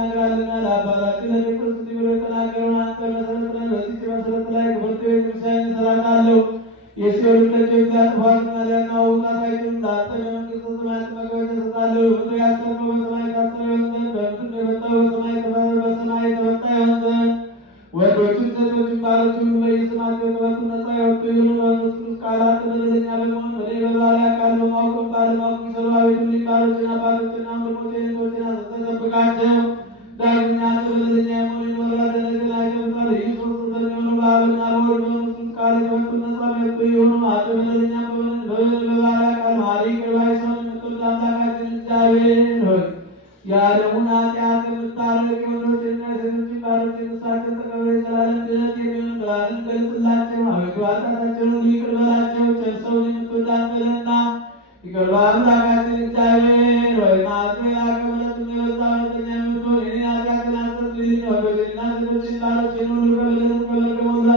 ተናግራልና ለአባታችን ለጴጥሮስ እንዲህ ብሎ የተናገረውን አንተ መሰረት ነህ። በዚህች መሰረት ላይ ክብርት ቤተክርስቲያን እሠራታለሁ። የሲኦል ደጆች ሊያጠፏትና ሊያናውጣት አይችሉም። ለአንተ በመንግሥተ ሰማያት መግቢያ እሰጣለሁ። በምድር ያሰብከው በሰማይ የታሰረ ይሆን ዘንድ፣ በምድር የፈታኸው በሰማይ የተፈታ ይሆን ዘንድ። ወንዶችም ሴቶችም ባሮች ሁሉ በየስማቸው የተፈቱ ነፃ የወጡ ይሁኑ። በመንፈስ ቅዱስ ቃላት በደለኛ በመሆን በእኔ በባሪያ ቃል በማወቅም ባለማወቅ የሚሰሩ አቤቱልኝ ባሮችን አባቶችና ወንድሞች እህቶችን አስጠንቅቀህ ጠብቃቸው። ዳግመኛ በደለኛ የመሆን ወራደ ነገር አይገብታል። ይህ ሦስት በሚሆኑ በአብና በወልድ በመንፈስ ቅዱስ ቃል የተፈቱ ነፃ የወጡ ይሁኑ። አንተ በደለኛ በባሪያ ቃል መሐሪ ይቅር ባይ ሰውን የምትወድ አምላካችን እግዚአብሔር ሆይ የዓለሙን ኃጢአት የምታርቅ የወንዶችና የሴቶችን ባሮች ንስሐቸውን ተቀብለህ የዘላለም ድነት የሚሆን ብርሃንን ገልጽላቸው። አቤቱ ኃጢአታቸውን ሁሉ ይቅር በላቸው። ቸር ሰውን የምትወድ አንተ ነህና ይቅር በል አምላካችን እግዚአብሔር ሆይ መዓትህ የላቀ ምሕረትህም የበዛ እውነተኛ የምትሆን የእኔን ኃጢአቴን አስተሰርይልኝ። ወንዶችንና ሴቶችን ባሮችን ሁሉ ከበደል ከመርገም ሁሉ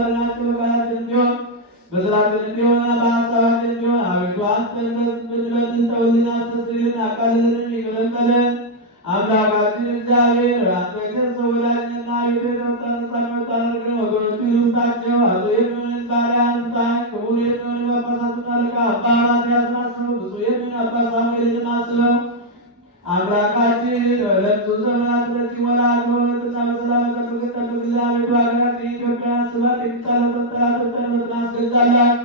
አድናቸው። በቃላችን ቢሆን በሥራችን ቢሆን በሐሳባችን ቢሆን አቤቱ አንተ ብንበድል ተውልን፣ አስተሰርይልን፣ አቃልለንም፣ ይቅር በለን። አምላካችን እግዚአብሔር አንተ ቸር ሰው ወዳጅ ነህና አቤቱ የተመጣን ንስሐ የምታደርገን ወገኖቹን ይውጣቸው። አቶ የሚሆንን ባሪያህን ስታኝ ክቡር የሚሆን ጳጳሳቱን አለቃ አባ ማትያስን አስበው። ብፁዕ የሚሆን አባ ሳሙኤልን አስበው። አምላካችን ለብዙ ዘመናት ደጅ ሞላት በእውነትና በሰላም ጠብቀህ ጠብቅልን። አቤቱ ሀገራችን ኢትዮጵያን አስባት። የሚጣሉትን ጠላቶቿን በጽናት አስገዛላት።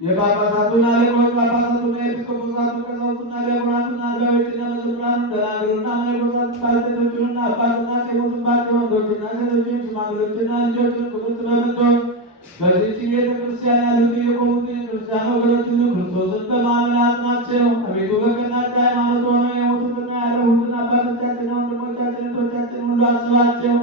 የጳጳሳቱን አለቆች ጳጳሳቱና ኤጲስቆጶሳቱን ቀሳውስቱና ዲያቆናቱና አልባዮችና መዘምራኑን ደናግሉና መነኮሳት ባልቴቶቹንና አባትና የሞቱባቸው ወንዶችና ሴቶችን ሽማግሌዎችና ልጆችን ክብርት በምትሆን በዚህች ቤተ ክርስቲያን ያሉትን የቆሙትን የክርስቲያን ወገኖች ሁሉ ክርስቶስን በማመን አጽናቸው። አቤቱ በቀናች ሃይማኖት ሆነው የሞቱትና ያለፉትን አባቶቻችንና ወንድሞቻችን እህቶቻችን ሁሉ አስባቸው።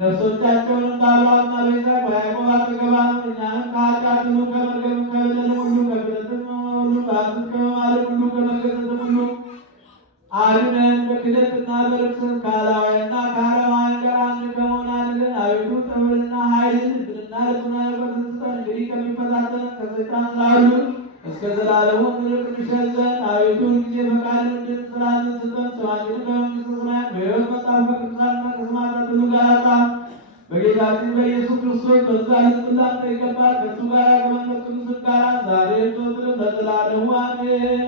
ነፍሶቻቸውንም በአብርሃምና በይስሐቅ በያዕቆብ አጠገብ አኑር። እኛንም ከኃጢአት ሁሉ ከመርገም ከበደልም ሁሉ ከክደትም ሁሉ ከሐሰት ከመማለድ ሁሉ ከመገሰጽም ሁሉ አድነን። በክደትና በርኵሰት ከአላውያንና ከአረማውያን ጋር አንድ ከመሆን አድነን። አቤቱ ጥበብንና ኃይልን ልብንና ልቡናን እውቀትን ስጠን። እንግዲህ ከሚፈታተነን ከሰይጣን ሥራ ሁሉ እስከ ዘላለሙ እንርቅ እንሸሽ ዘንድ አቤቱ ሁልጊዜ ፈቃድህን እንድንሰራልን ስጠን። ስማችንን በመንግሥተ ሰማያት በሕይወት መጽሐፍ በቅዱሳንና ከሰማዕታት ሁሉ ጋር ጻፍ። በጌታችን በኢየሱስ ክርስቶስ በዛ ልጽላንተ ይገባል። ከእሱ ጋር ከመንፈስ ቅዱስ ጋር ዛሬም ዘወትርም ለዘላለሙ አሜን።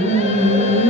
Amen.